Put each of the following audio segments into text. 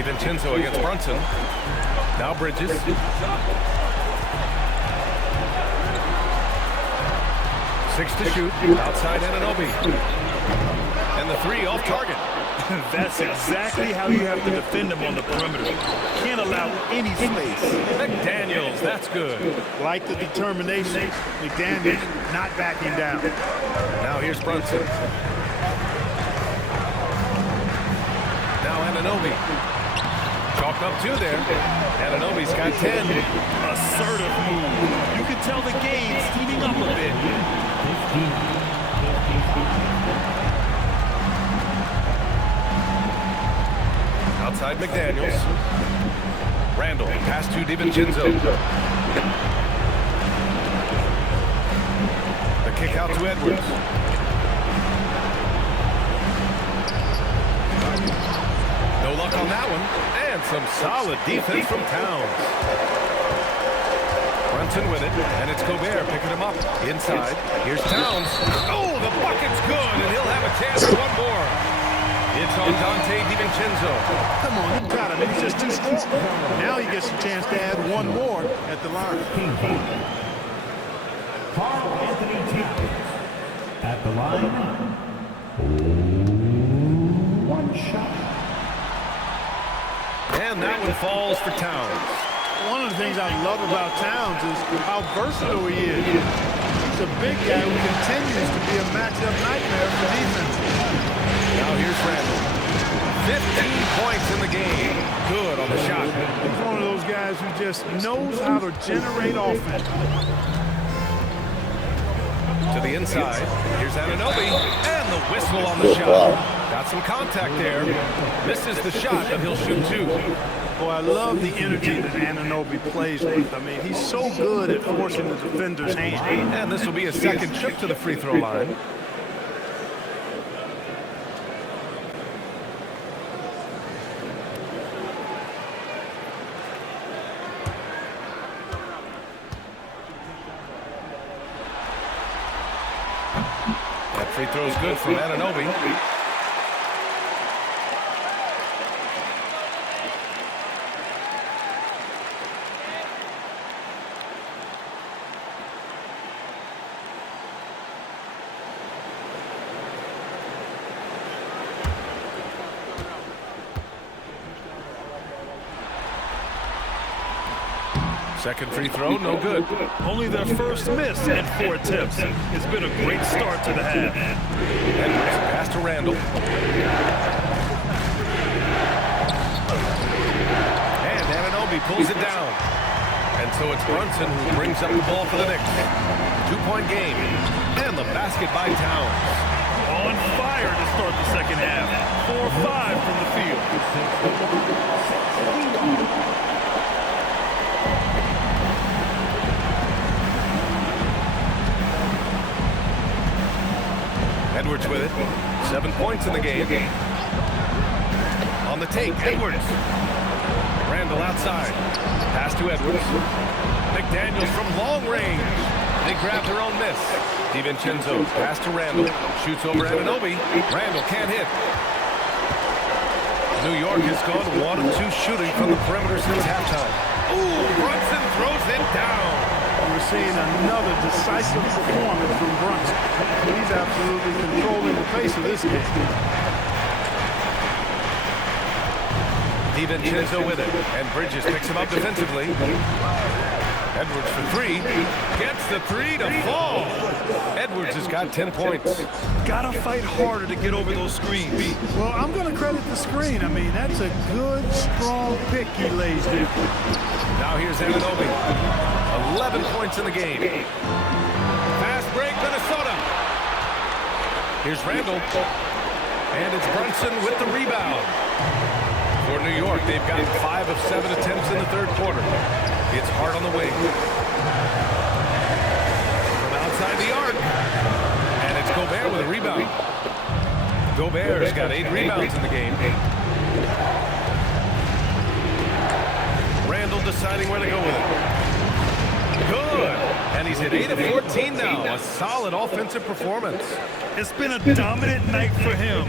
DiVincenzo against Brunson. Now Bridges. 6 to shoot. Outside Anunoby. And the 3 off target. That's exactly how you have to defend him on the perimeter. Can't allow any space. McDaniels, that's good. Like the determination. McDaniels not backing down. Now here's Brunson. Now Anunoby. Chalk up 2 there. Anunoby's got 10. Assertive move. You can tell the game's heating up a bit. Outside McDaniels. Randle, pass to DiVincenzo. The kick out to Edwards. No luck on that one. And some solid defense from Towns. Brunson with it, and it's Gobert picking him up. Inside, here's Towns. Oh, the bucket's good, and he'll have a chance for one more. It's on Dante DiVincenzo. Come on, you got him. He's just too strong. Now he gets a chance to add one more at the line. Carl Anthony Towns at the line. 1 shot. And that one falls for Towns. One of the things I love about Towns is how versatile he is. He's a big guy who continues to be a matchup nightmare for defense. Now here's Randle. 15 points in the game. Good on the shot. He's one of those guys who just knows how to generate offense. To the inside. Here's Anunoby. And the whistle on the shot. Got some contact there. Misses the shot, but he'll shoot 2. Boy, I love the energy that Anunoby plays with. I mean, he's so good at forcing the defender's hand. And this will be a second trip to the free throw line. That free throw is good from Anunoby. Second free throw, no good. Only their first miss at 4 attempts. It's been a great start to the half. Edwards, pass to Randle. And Anunoby pulls it down. And so it's Brunson who brings up the ball for the Knicks. 2-point game. And the basket by Towns. On fire to start the second half. 4-5 from the field. Edwards with it. 7 points in the game. On the take, Edwards. Randle outside. Pass to Edwards. McDaniels from long range. They grab their own miss. DiVincenzo, pass to Randle. Shoots over Anunoby. Randle can't hit. New York has gone 1 of 2 shooting from the perimeter since halftime. Ooh, Brunson throws it down. We're seeing another decisive performance from Brunson. He's absolutely controlling the pace of this game. DiVincenzo with it, and Bridges picks him up defensively. Edwards for 3, gets the 3 to fall. Edwards has got 10 points. Gotta fight harder to get over those screens. Well, I'm going to credit the screen. I mean, that's a good, strong pick he lays there. Now here's Anunoby. 11 points in the game. Fast break, Minnesota. Here's Randle. And it's Brunson with the rebound. For New York, they've got 5 of 7 attempts in the third quarter. It's hard on the wing. From outside the arc. And it's Gobert with a rebound. Gobert's got 8 rebounds in the game. Randle deciding where to go with it. Good. And he's hit 8 of 14 now. A solid offensive performance. It's been a dominant night for him.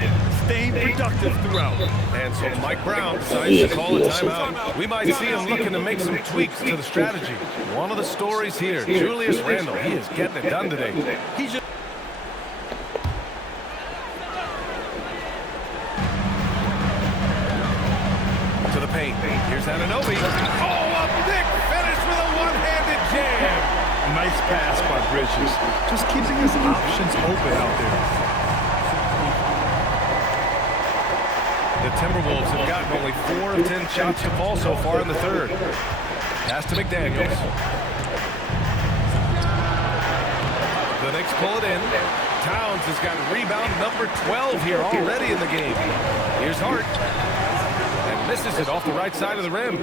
staying productive throughout. And so Mike Brown decides to call a timeout. We might see him looking to make some tweaks to the strategy. One of the stories here, Julius Randle, he is getting it done today. He's just to the paint. Here's Anunoby. Oh, a big finish with a one-handed jam. nice pass by Bridges. Just keeping his options open out there. The Timberwolves have gotten only 4 of 10 shots to fall so far in the third. Pass to McDaniels. The Knicks pull it in. Towns has got rebound number 12 here already in the game. Here's Hart. And misses it off the right side of the rim.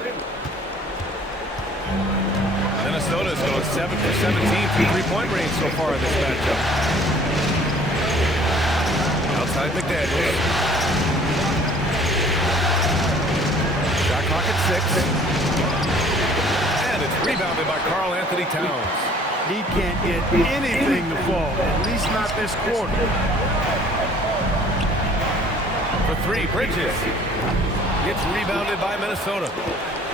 Minnesota's going 7 for 17 from three-point range so far in this matchup. Outside McDaniels. Shot clock at 6. And it's rebounded by Karl Anthony Towns. He can't get anything to fall, at least not this quarter. For 3, Bridges. Gets rebounded by Minnesota.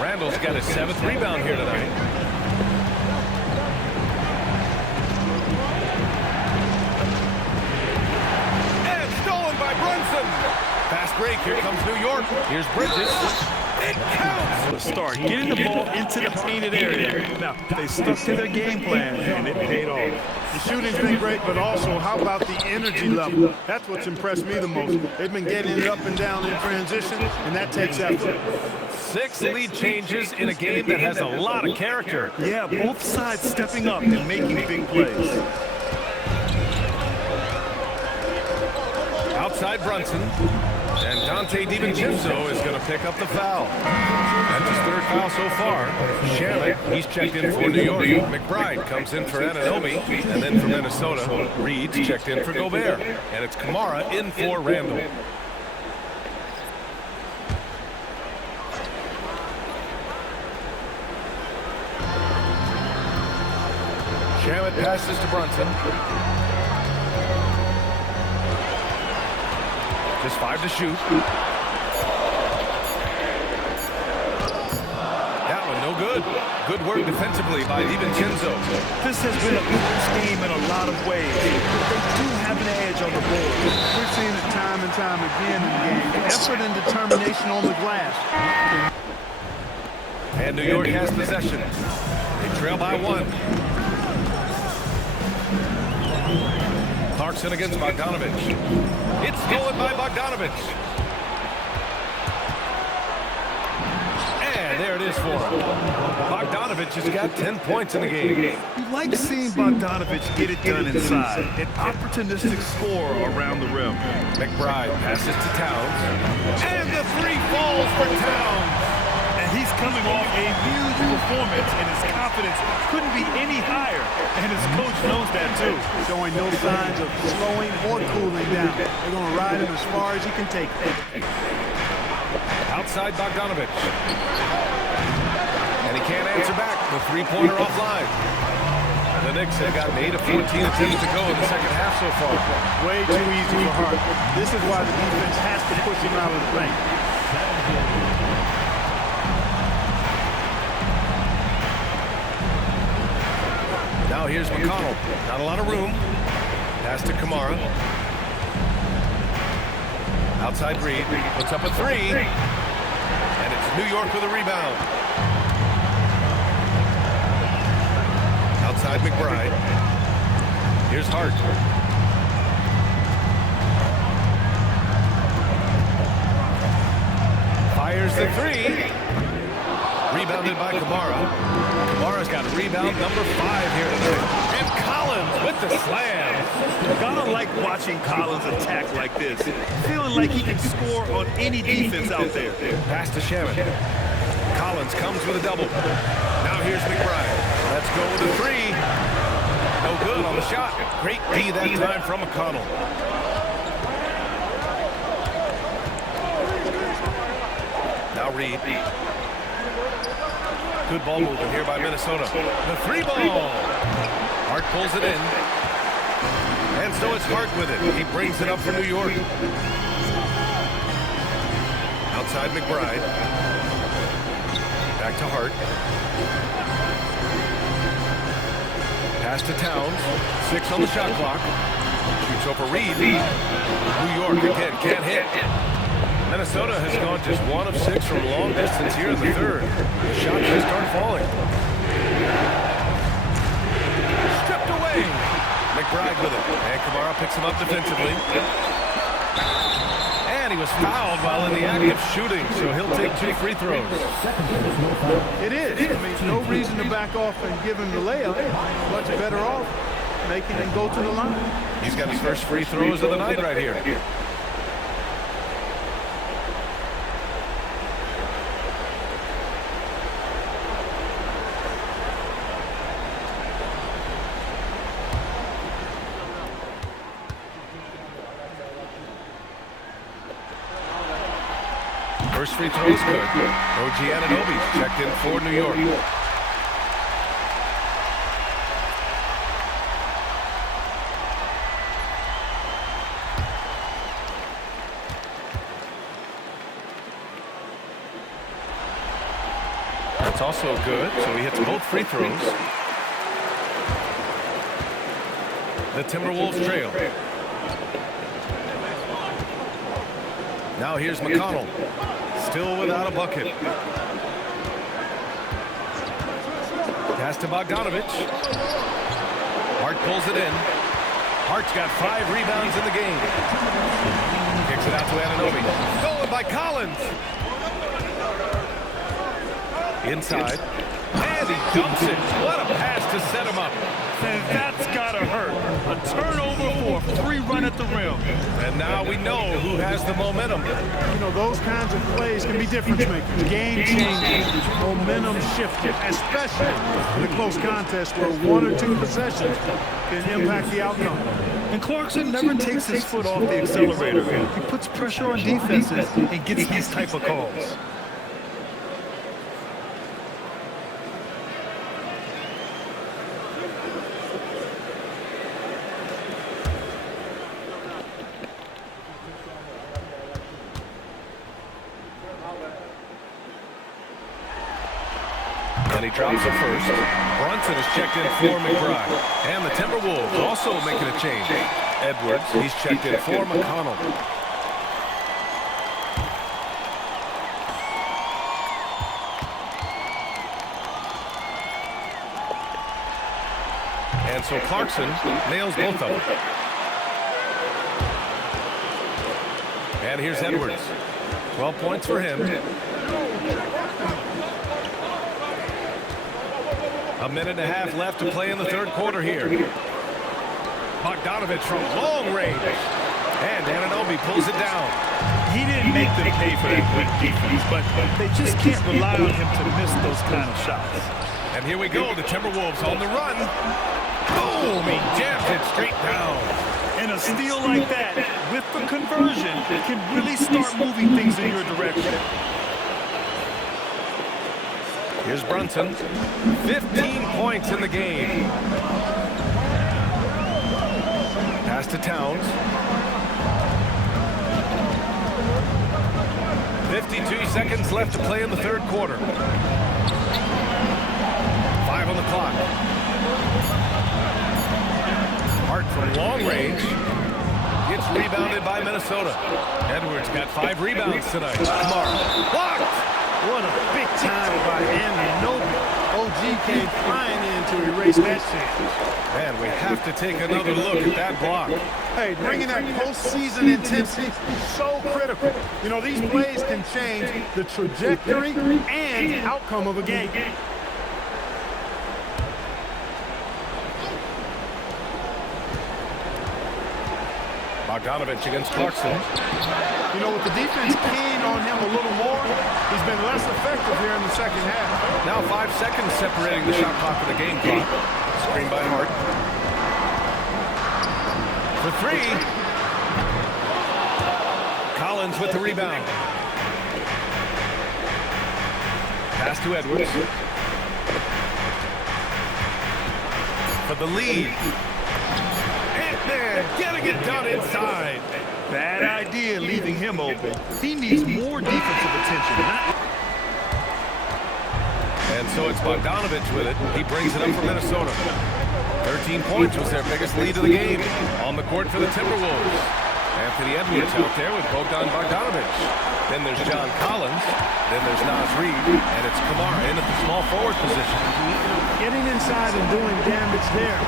Randle's got his 7th rebound here tonight. And stolen by Brunson. Fast break. Here comes New York. Here's Bridges. It counts. Start getting the ball into the painted area. Now, they stuck to their game plan, and it paid off. The shooting's been great, but also, how about the energy level? That's what's impressed me the most. They've been getting it up and down in transition, and that takes effort. 6 lead changes in a game that has a lot of character. Yeah, both sides stepping up and making big plays. Outside Brunson. And Dante DiVincenzo is going to pick up the foul. That's his 3rd foul so far. Shannon, he's checked in for New York. McBride comes in for Anunoby. And then for Minnesota, Reed's checked in for Gobert. And it's Kamara in for Randle. Shannon passes to Brunson. Just 5 to shoot. That one no good. Good work defensively by DiVincenzo. This has been a close game in a lot of ways. They do have an edge on the board. We've seen it time and time again in games. Effort and determination on the glass. And New York has possession. They trail by 1. Clarkson against Bogdanovich. It's stolen by Bogdanovich. And there it is for him. Bogdanovich has got 10 points in the game. You like seeing Bogdanovich get it done inside. An opportunistic scorer around the rim. McBride passes to Towns. And the 3 falls for Towns. And he's coming off a huge performance, and his confidence couldn't be any higher. And his coach knows that too. Showing no signs of slowing or cooling down. They're going to ride him as far as he can take them. Outside Bogdanovich. And he can't answer back. The 3-pointer offline. The Knicks have gotten 8 of 14 attempts to go in the second half so far. Way too easy for Hart. This is why the defense has to push him out of the paint. Now here's McConnell. Not a lot of room. Pass to Kamara. Outside Reed. Puts up a 3. And it's New York with a rebound. Outside McBride. Here's Hart. Fires the 3. Rebounded by Kamara. Kamara's got rebound number 5 here tonight. And Collins with the slam. Gotta like watching Collins attack like this. Feeling like he can score on any defense out there. Pass to Shannon. Collins comes with a double. Now here's McBride. Let's go with a 3. No good on the shot. Great D that time from McConnell. Now Reed. Good ball movement here by Minnesota. The 3 ball. Hart pulls it in. And so it's Hart with it. He brings it up for New York. inside McBride. Back to Hart. Pass to Towns. 6 on the shot clock. Shoots over Reed. New York again can't hit. Minnesota has gone just 1 of 6 from long distance here in the third. The shots just aren't falling. Stripped away. McBride with it. And Kamara picks him up defensively. And he was fouled while in the act of shooting, so he'll take 2 free throws. It is. I mean, no reason to back off and give him the layup. Much better off making him go to the line. He's got his first free throws of the night right here. First free throw is good. OG Anunoby checked in for New York. That's also good, so he hits both free throws. The Timberwolves trail. Now here's McConnell. Still without a bucket. Pass to Bogdanovich. Hart pulls it in. Hart's got 5 rebounds in the game. Kicks it out to Anunoby. Stolen by Collins. Inside. And he dumps it. What a pass to set him up. And that's gotta hurt. A turnover for a free run at the rim. And now we know who has the momentum. You know, those kinds of plays can be difference makers, game changing, momentum shifting, especially in a close contest where 1 or 2 possessions can impact the outcome. And Clarkson never takes his foot off the accelerator. He puts pressure on defenses and gets these type of calls. And he drops it first. Brunson is checked in for McBride. And the Timberwolves also making a change. Edwards, he's checked in for McConnell. And so Clarkson nails both of them. And here's Edwards. 12 points for him. A minute and a half left to play in the third quarter here. Bogdanovich from long range. And Anunoby pulls it down. He didn't make them pay for that good defense, but they just can't rely on him to miss those kind of shots. And here we go, the Timberwolves on the run. Boom! He jams it straight down. And a steal like that, with the conversion, can really start moving things in your direction. Here's Brunson. 15 points in the game. Pass to Towns. 52 seconds left to play in the third quarter. 5 on the clock. Hart from long range. Gets rebounded by Minnesota. Edwards got 5 rebounds tonight. Kamara blocked. What a big time by Anunoby. OG came flying in to erase that chance. Man, we have to take another look at that block. Hey, bringing that postseason intensity is so critical. You know, these plays can change the trajectory and outcome of a game. Bogdanovich against Clarkson. You know, with the defense keen on him a little more, he's been less effective here in the second half. Now 5 seconds separating the shot clock and the game clock. Screen by Hart. For 3. Collins with the rebound. Pass to Edwards. For the lead. Ant-Man getting it done inside. Bad idea leaving him open. He needs more defensive attention. And so it's Bogdanovich with it. He brings it up for Minnesota. 13 points was their biggest lead of the game. On the court for the Timberwolves. Anthony Edwards out there with Bogdanovich. Then there's John Collins. Then there's Naz Reid. And it's Kamara in at the small forward position. Getting inside and doing damage there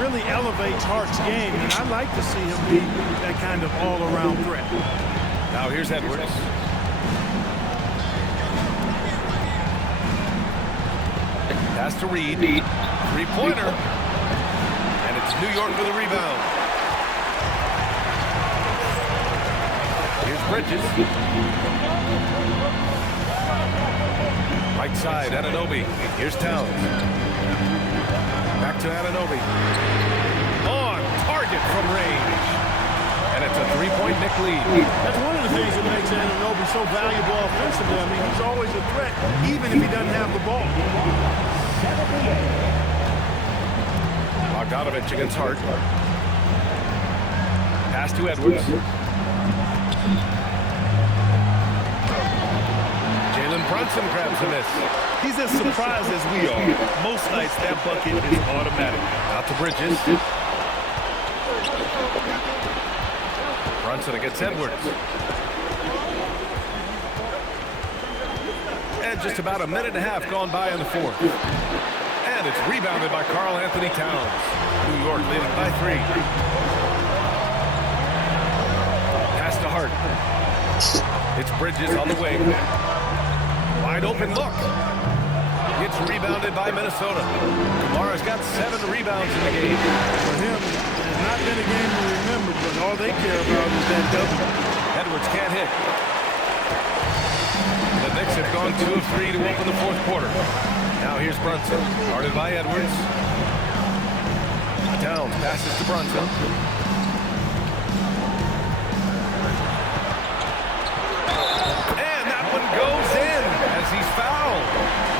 really elevates Hart's game, and I'd like to see him be that kind of all-around threat. Now here's Edwards. Pass to Reid. Three-pointer. And it's New York with a rebound. Here's Bridges. Right side, Anunoby. Here's Towns. Back to Anunoby. On target from range. And it's a three-point Knick lead. That's one of the things that makes Anunoby so valuable offensively. I mean, he's always a threat, even if he doesn't have the ball. Bogdanovich against Hart. Pass to Edwards. Jalen Brunson grabs a miss. He's as surprised as we are. Most nights, that bucket is automatic. Out to Bridges. Brunson against Edwards. And just about a minute and a half gone by in the fourth. And it's rebounded by Karl Anthony Towns. New York leading by 3. Pass to Hart. It's Bridges on the wing. Wide open look. It's rebounded by Minnesota. Kamara's got 7 rebounds in the game. For him, it's not been a game to remember, but all they care about is that double. Edwards can't hit. The Knicks have gone 2 of 3 to open the fourth quarter. Now here's Brunson, guarded by Edwards. Towns passes to Brunson. And that one goes in as he's fouled.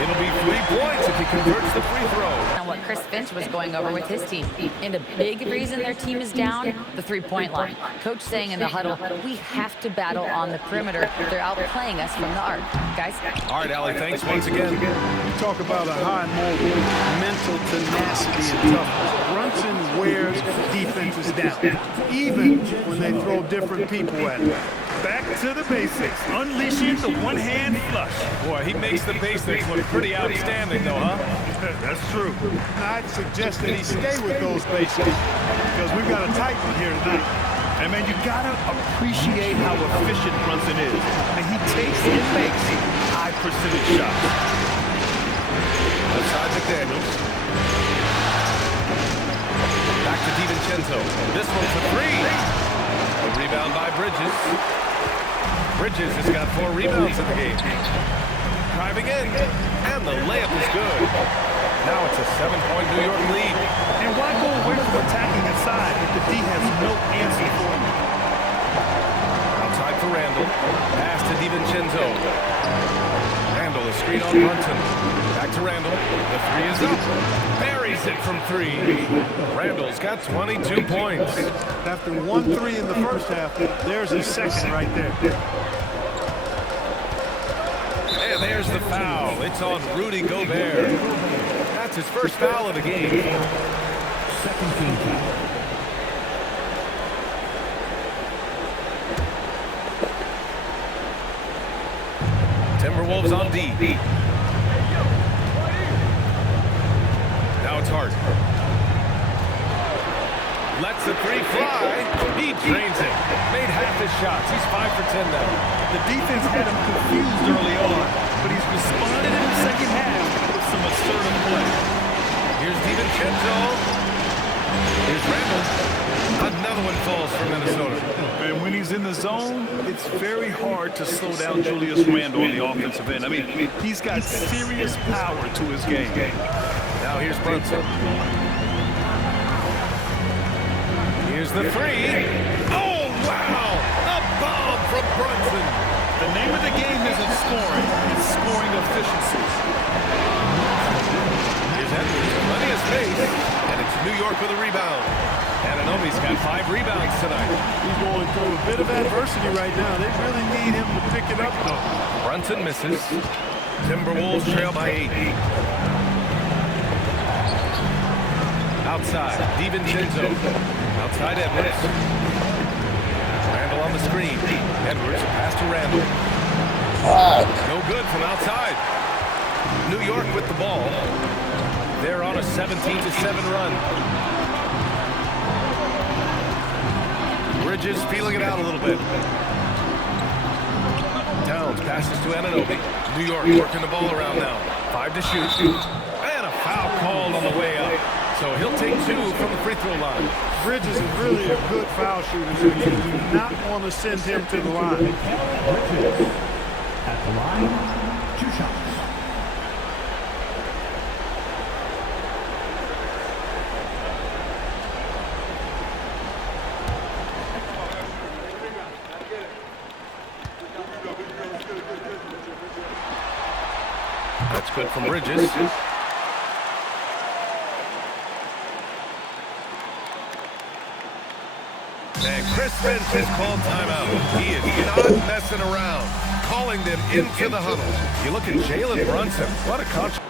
It'll be 3 points if he converts the free throw. And what Chris Finch was going over with his team. And a big reason their team is down, the three-point line. Coach saying in the huddle, we have to battle on the perimeter. They're outplaying us from the arc. Guys? All right, Allie, thanks once again. You talk about a high motor, mental tenacity and toughness. Brunson wears defenses down, even when they throw different people at him. Back to the basics. Unleashing the one-hand flush. Boy, he makes the basics look pretty outstanding, though, huh? That's true. I'd suggest that he stay with those basics because we've got a tight one here tonight. And, man, you got to appreciate how efficient Brunson is. And he takes and makes high-percentage shots. Outside McDaniels. Back to DiVincenzo. This one for 3. A rebound by Bridges. Bridges has got 4 rebounds in the game. Driving in, and the layup is good. Now it's a 7-point New York lead. And why go away from attacking inside if the D has no answer for him? Outside for Randle. Pass to DiVincenzo. Randle, a screen on Brunson. Back to Randle. The 3 is up. Buries it from 3. Randle's got 22 points. After 1-3 in the first half, there's his second right there. And there's the foul. It's on Rudy Gobert. That's his first foul of the game. Second team foul. Timberwolves on D. Now it's Hart. Lets the 3 fly. He drains it. Made half his shots. He's 5 for 10 now. The defense had him confused early on, but he's responded in the second half with some assertive play. Here's DiVincenzo. Here's Randle. Another one falls for Minnesota. And when he's in the zone, it's very hard to slow down Julius Randle on the offensive end. I mean, he's got serious power to his game. Now here's Brunson. Here's the 3. Oh, wow! A bomb from Brunson. The name of the game isn't scoring, it's scoring efficiency. Here's Edwards, plenty of space, and it's New York with a rebound. Anunoby's got 5 rebounds tonight. He's going through a bit of adversity right now. They really need him to pick it up, though. Brunson misses. Timberwolves trail by 8. Outside, DiVincenzo. Outside Edwards. Randle on the screen. Edwards, pass to Randle. No good from outside. New York with the ball. They're on a 17-7 run. Bridges feeling it out a little bit. Towns passes to Anunoby. New York working the ball around now. 5 to shoot. And a foul called on the way up. So he'll take 2 from the free throw line. Bridges is really a good foul shooter, so you do not want to send him to the line. At the line, 2 shots. That's good from Bridges. And Chris Finch has called timeout. He is not messing around. Calling them into the huddle. You look at Jalen Brunson. What a contribution.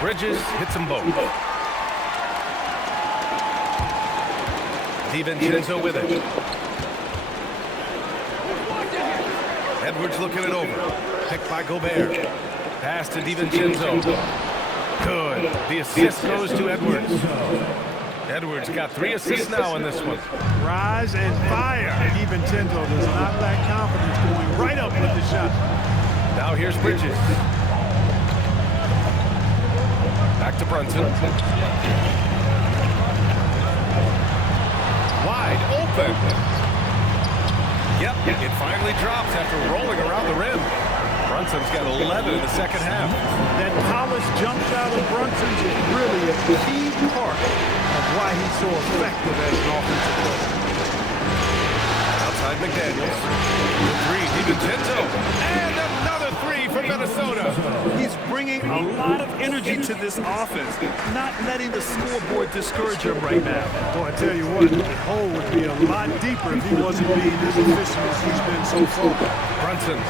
Bridges hits them both. DiVincenzo with it. Edwards looking it over. Picked by Gobert. Pass to DiVincenzo. Good. The assist goes to Edwards. Edwards got 3 assists now in this one. Rise and fire. DiVincenzo does not lack confidence, going right up with the shot. Now here's Bridges. Back to Brunson. Wide open. Yep, it finally drops after rolling around the rim. Brunson's got 11 in the second half. That polished jump shot of Brunson's is really a key part of why he's so effective as an offensive player. Outside McDaniels. The 3, DiVincenzo. And another 3 from Minnesota. He's bringing a lot of energy to this offense, not letting the scoreboard discourage him right now. Boy, I tell you what, the hole would be a lot deeper if he wasn't being as efficient as he's been so far. Brunson.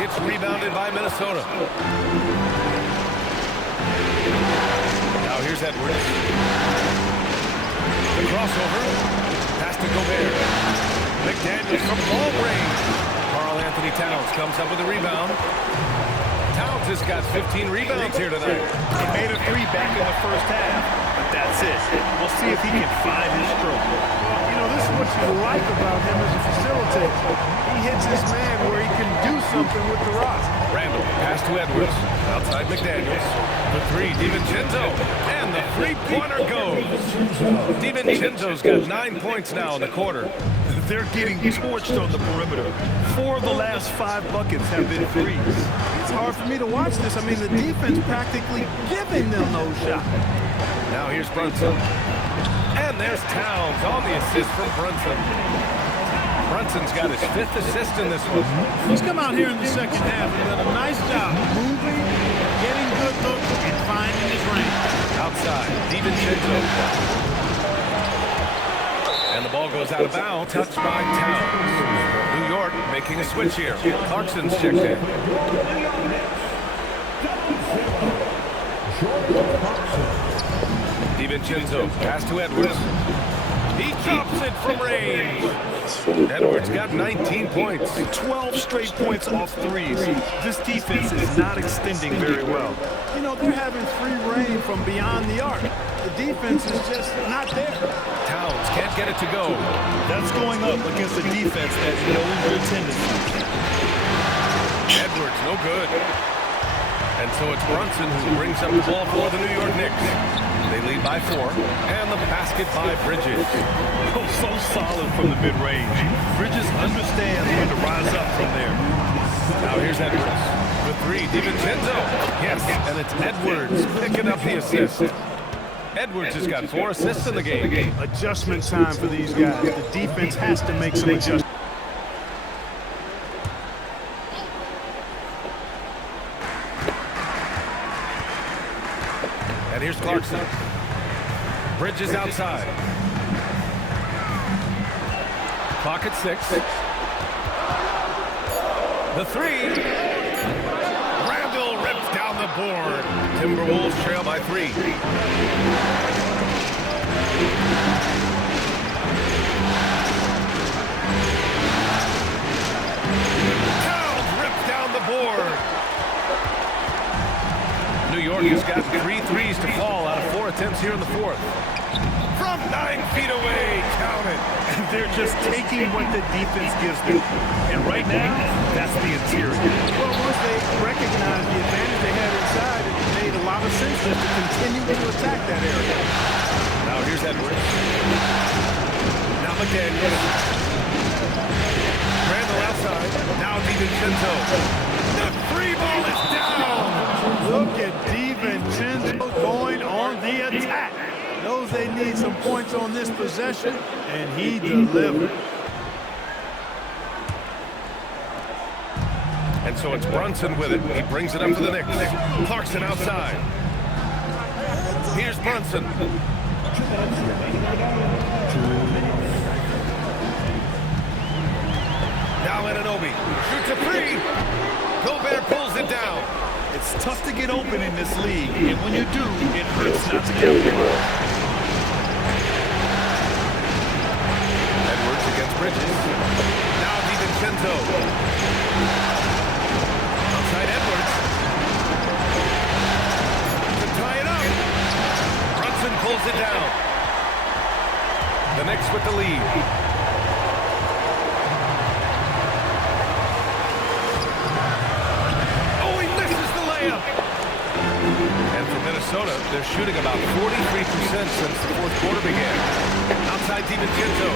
It's rebounded by Minnesota. Now here's Edwards. The crossover. Pass to Gobert. McDaniels from long range. Karl-Anthony Towns comes up with a rebound. Towns has got 15 rebounds here tonight. He made a 3 back in the first half, but that's it. We'll see if he can find his stroke. You know, this is what you like about him as a facilitator. He hits his man where he can do something with the rock. Randle, pass to Edwards. Outside McDaniels. The 3, DiVincenzo. And the 3-pointer goes. DiVincenzo's got 9 points now in the quarter. They're getting torched on the perimeter. 4 of the last 5 buckets have been threes. It's hard for me to watch this. I mean, the defense practically giving them no shot. Now here's Brunson. And there's Towns on the assist from Brunson. Brunson's got his 5th assist in this one. He's come out here in the second half and done a nice job moving, getting good looks, and finding his range. Outside, DiVincenzo. And the ball goes out of bounds, touched by Towns. New York making a switch here. Clarkson's checked in. DiVincenzo, pass to Edwards. He drops it from range. Edwards got 19 points. 12 straight points off threes. This defense is not extending very well. You know, they're having free reign from beyond the arc. The defense is just not there. Towns can't get it to go. That's going up against a defense that knows their tendencies. Edwards, no good. And so it's Brunson who brings up the ball for the New York Knicks. They lead by 4. And the basket by Bridges. Oh, so solid from the mid-range. Bridges understands when to rise up from there. Now here's Edwards. The 3, DiVincenzo. Yes, and it's Edwards picking up the assist. Edwards has got 4 assists in the game. Adjustment time for these guys. The defense has to make some adjustments. And here's Clarkson. Bridges outside. Clock at 6. The three. Randle rips down the board. Timberwolves trail by 3. Towns rips down the board. New York has got 3 threes to fall out of 4 attempts here in the 4th. From 9 feet away, count it. They're just taking what the defense gives them. And right now, that's the interior. Well, once they recognized the advantage they had inside, it made a lot of sense just to continue to attack that area. Now here's Edwards. Now McDaniels. Randle outside. Now DiVincenzo. The 3 ball is down. Look at DiVincenzo going on the attack. Knows they need some points on this possession, and he delivered. And so it's Brunson with it. He brings it up for the Knicks. Clarkson outside. Here's Brunson. Now Anunoby. Shoots a 3. Gobert pulls it down. It's tough to get open in this league, and when you do, it hurts not to capitalize. Edwards against Bridges. Now DiVincenzo. Outside Edwards. To tie it up. Brunson pulls it down. The Knicks with the lead. And for Minnesota, they're shooting about 43% since the 4th quarter began. Outside DiVincenzo.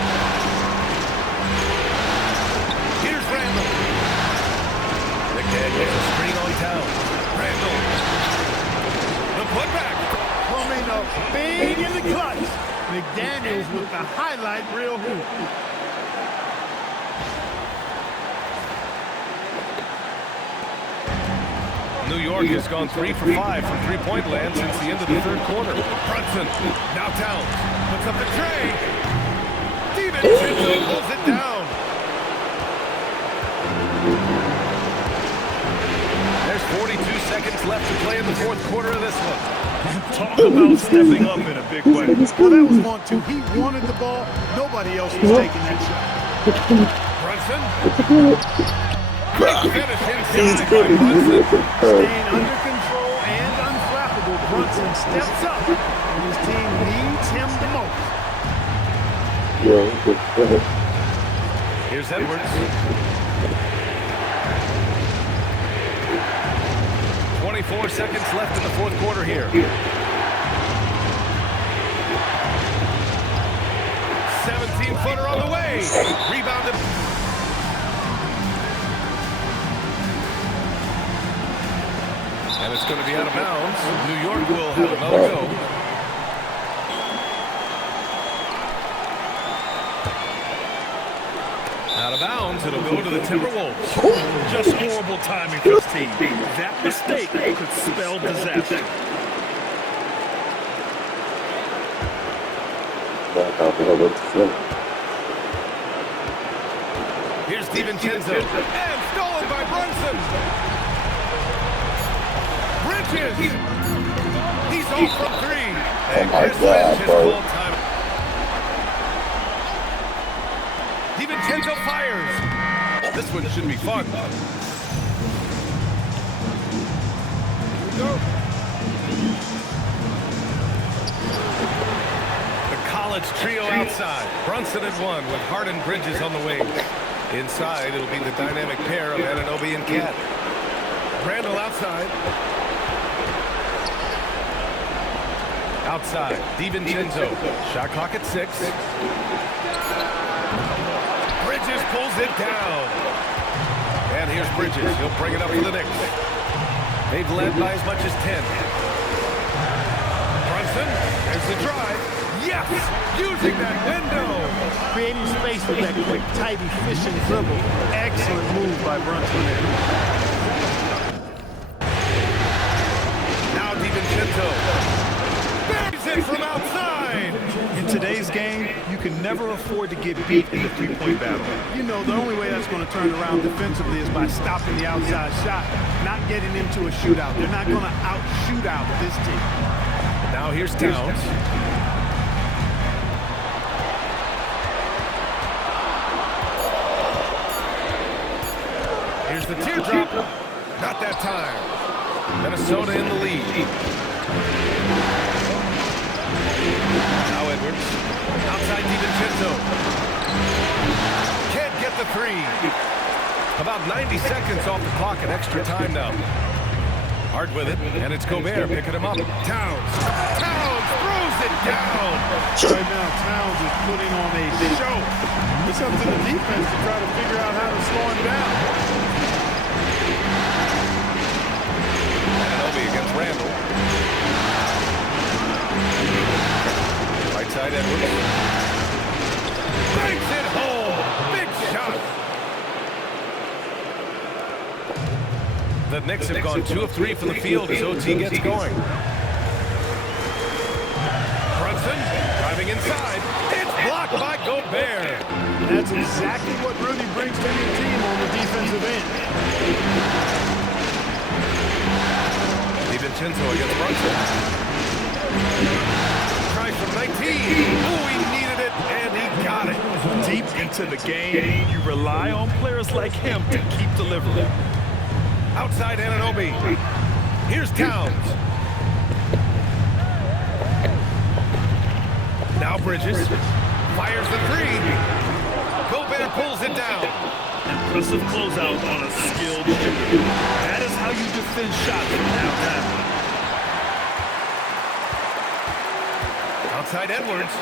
Here's Randle. McDaniels a screen on town. Randle. The putback. Coming up big in the clutch. McDaniels with the highlight reel hoop. New York has gone 3 for 5 from three-point land since the end of the 3rd quarter. Brunson, now Towns, puts up the tray. DiVincenzo pulls it down. There's 42 seconds left to play in the 4th quarter of this one. Talk about stepping up in a big way. Well, that was 1-2. He wanted the ball. Nobody else was taking that shot. Brunson. Quick finish inside by Brunson. Staying under control and unflappable, Brunson steps up, and his team needs him the most. Here's Edwards. 24 seconds left in the 4th quarter here. 17-footer on the way. Rebounded. And it's going to be out of bounds. New York will have another go. Out of bounds, it'll go to the Timberwolves. Just horrible timing for this team. That mistake could spell disaster. Here's DiVincenzo. And stolen by Brunson. Bridges. He's off from 3. And Chris Lynch has called time. DiVincenzo fires. This one should be fun. Go. The college trio outside. Brunson at 1 with Hart and Bridges on the wing. Inside, it'll be the dynamic pair of Anunoby and Cat. Randle outside. Outside, DiVincenzo. Shot clock at 6. Bridges pulls it down. And here's Bridges. He'll bring it up for the Knicks. They've led by as much as 10. Brunson, there's the drive. Yes! Using that window. Creating space with that quick, tight, efficient dribble. Excellent move by Brunson there. Now DiVincenzo. can never afford to get beat in the three-point battle. You know, the only way that's going to turn around defensively is by stopping the outside shot, not getting into a shootout. They're not going to out-shoot out this team. Now here's Towns. Here's the teardrop. Not that time. Minnesota in the lead. Now Edwards. Outside DiVincenzo. Can't get the three. About 90 seconds off the clock and extra time now. Hard with it, and it's Gobert picking him up. Towns. Towns throws it down. Right now, Towns is putting on a show. It's up to the defense to try to figure out how to slow him down. Against Randle. Right side Edwards. Banks it home. Big shot. The Knicks have gone 2 of 3 from the field as OT gets going. Brunson driving inside. It's blocked by Gobert. That's exactly what really brings to your team on the defensive end. DiVincenzo against Brunson. Try from 19. Oh, he needed it, and he got it. Deep into the game, you rely on players like him to keep delivering. Outside Anunoby. Here's Towns. Now Bridges. Fires the three. Gobert pulls it down. Impressive closeout on a skilled shooter. That is how you defend shots from downtown. Outside Edwards.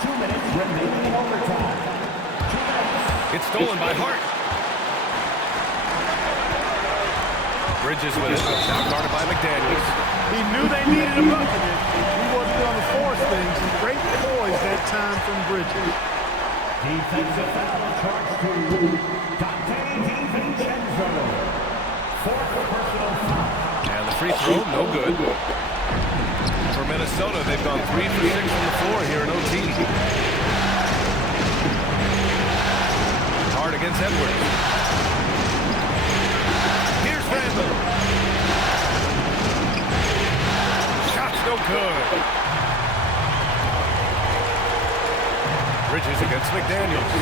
2 minutes remaining in overtime. It's stolen by Hart. Bridges with it. Now guarded by McDaniels. He knew they needed a bucket. He wasn't going to force things. Great poise that time from Bridges. Defensive foul charged to Dante DiVincenzo. 4th personal foul. And the free throw, no good. For Minnesota, they've gone 3 for 6 from the floor here in OT. Hard against Edwards. Here's Randle. Shot's no good. Bridges against McDaniels.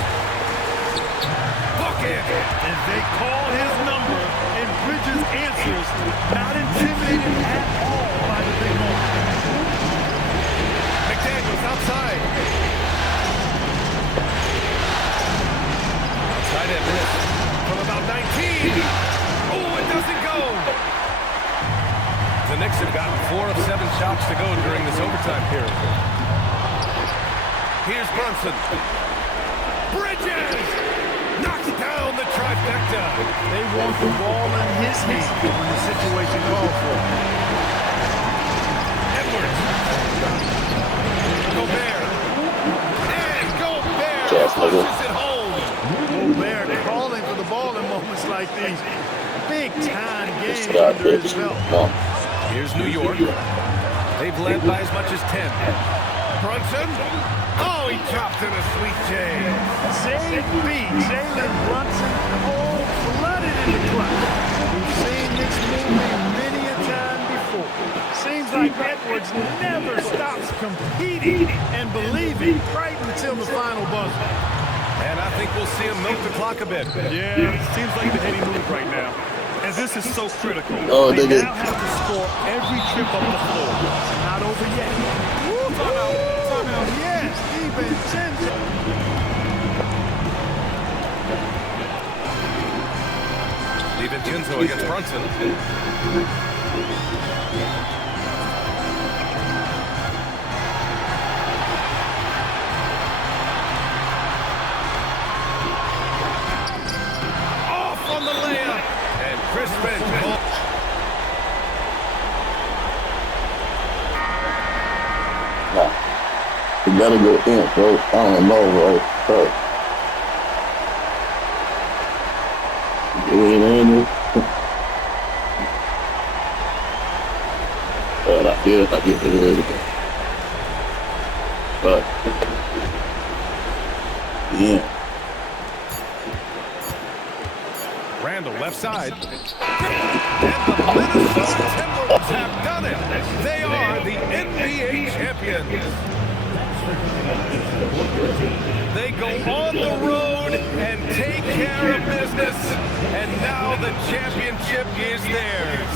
Bucket! And they call his number, and Bridges answers, not intimidated at all by the big moment. McDaniels outside. Outside Edwards from about 19. Oh, it doesn't go. The Knicks have gotten 4 of 7 shots to go during this overtime period. Here's Brunson. Bridges knocks down the trifecta. They want the ball in his hand when the situation calls for it. Edwards. Gobert. And Gobert pushes it home. Gobert calling for the ball in moments like these. Big time games under his belt. Here's New York. They've led by as much as 10. Brunson. Oh, he chopped in a sweet J. JB, Jalen Brunson, cold-blooded in the clutch. We've seen this movie many a time before. Seems like Edwards never stops competing and believing right until the final buzzer. And I think we'll see him milk the clock a bit. Yeah, seems like the heady move right now. And this is so critical. Oh, they they now have to score every trip up the floor. It's not over yet. Timeout, yes, DiVincenzo. DiVincenzo against Brunson. Off on the layup. And Chris Finch. You better go in, bro. I don't know, bro. You ain't in it. But I get it. But Yeah. Randle left side. And the Minnesota Timberwolves have done it. They are the NBA champions. They go on the road and take care of business. And now the championship is theirs.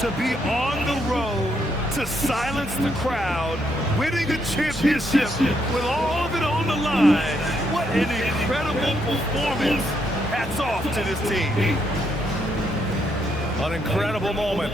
To be on the road, to silence the crowd, winning a championship with all of it on the line. What an incredible performance. Hats off to this team. An incredible moment.